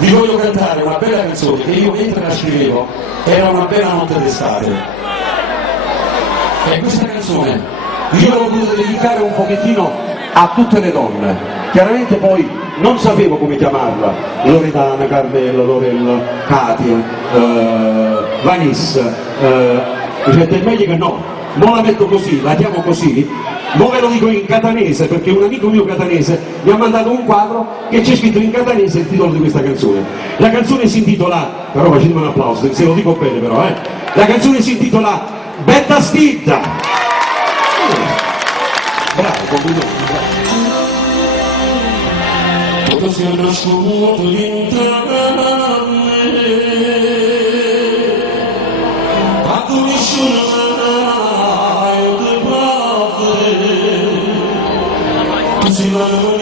vi voglio cantare una bella canzone che io mentre la scrivevo era una bella notte d'estate. E questa canzone io l'ho voluta dedicare un pochettino a tutte le donne. Chiaramente poi non sapevo come chiamarla, Loredana, Carmela, Lorella, Katia, Vanessa, è meglio che no, non la metto così, la chiamo così, non ve lo dico in catanese perché un amico mio catanese mi ha mandato un quadro che c'è scritto in catanese il titolo di questa canzone. La canzone si intitola, però facetemi un applauso, se lo dico bene però, la canzone si intitola Betta Stidda. Bravo, complimenti, bravo. Tutto si è nascosto l'interno a tu nessuno tu si va